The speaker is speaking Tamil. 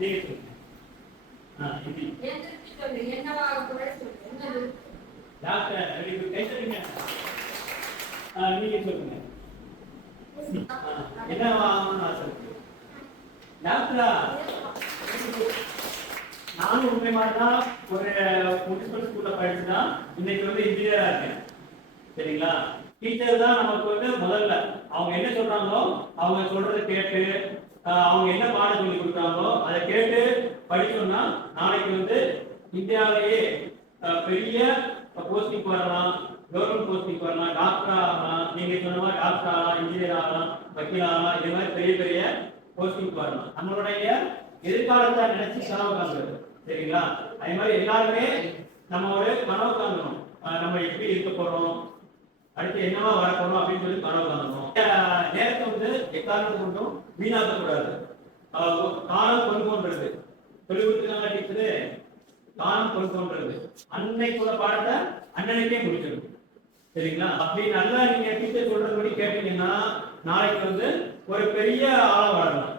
நீங்க சொல்லுங்க. என்ன ஆகணும்னு ஆசை இருக்கு? டாக்டரா? நானும் உண்மை மாதிரிதான் ஒரு முனிசிபல் ஸ்கூல்ல படிச்சுதான் இன்னைக்கு வந்து இன்ஜினியரா இருக்கேன். சரிங்களா? டீச்சர் தான் நமக்கு வந்து முதல்ல அவங்க என்ன சொல்றாங்களோ அவங்க சொல்றதை கேட்டு அவங்க என்ன பாடம் சொல்லி கொடுக்குறாங்களோ அதை கேட்டு படிச்சோம்னா நாளைக்கு வந்து இந்தியாவிலேயே பெரிய போஸ்டிங் வரலாம், கவர்மெண்ட் போஸ்டிங் வரலாம், டாக்டர் ஆகலாம், நீங்க சொன்ன மாதிரி டாக்டர் ஆகலாம், இன்ஜினியர் ஆகலாம், வக்கீல் ஆகலாம், இது மாதிரி பெரிய பெரிய போஸ்டிங் வரலாம். நம்மளுடைய எதிர்காலத்தை நினைச்சு கனவு காண்கிறது. சரிங்களா? அதே மாதிரி எல்லாருமே நம்ம ஒரு கனவு காணணும். நம்ம எப்படி இருக்க போறோம், அடுத்து என்னவா வர போறோம் அப்படின்னு சொல்லி கனவு காணணும். நேரத்தை வந்து எக்காரணத்தை கொண்டும் வீணாக்க கூடாது. காலம் கொண்டு போன்றது சொல்லி கொடுத்துருக்காங்க டீச்சரு. காலம் கொண்டு போன்றது அன்னைக்குள்ள பாடத்தை அண்ணனுக்கே முடிச்சிடும். சரிங்களா? அப்படி நல்லா நீங்க டீச்சர் சொல்றபடி கேட்டீங்கன்னா நாளைக்கு வந்து ஒரு பெரிய ஆளா வரலாம்.